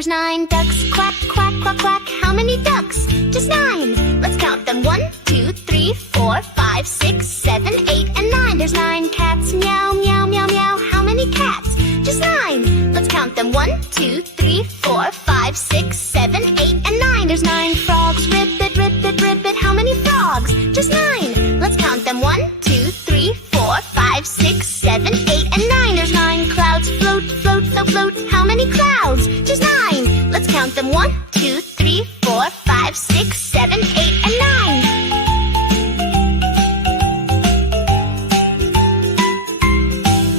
there's 9 ducks. Quack, quack, quack, quack. How many ducks? Just 9. Let's count them. 1, 2, 3, 4, 5, 6, 7, 8, and 9. There's 9 cats. Meow, meow, meow, meow. How many cats? Just 9. Let's count them. 1, 2, 3, 4, 5, 6, 7, 8, and 9. There's 9 frogs. Ribbit, ribbit, ribbit. How many frogs? Just 9. Let's count them. 1, 2, 3, 4, 5, 6, 7, 8, and 9. There's 9 clouds. Float, float, so float. How many clouds? Just 9. Let's count them. 1, 2, 3, 4, 5, 6, 7, 8, and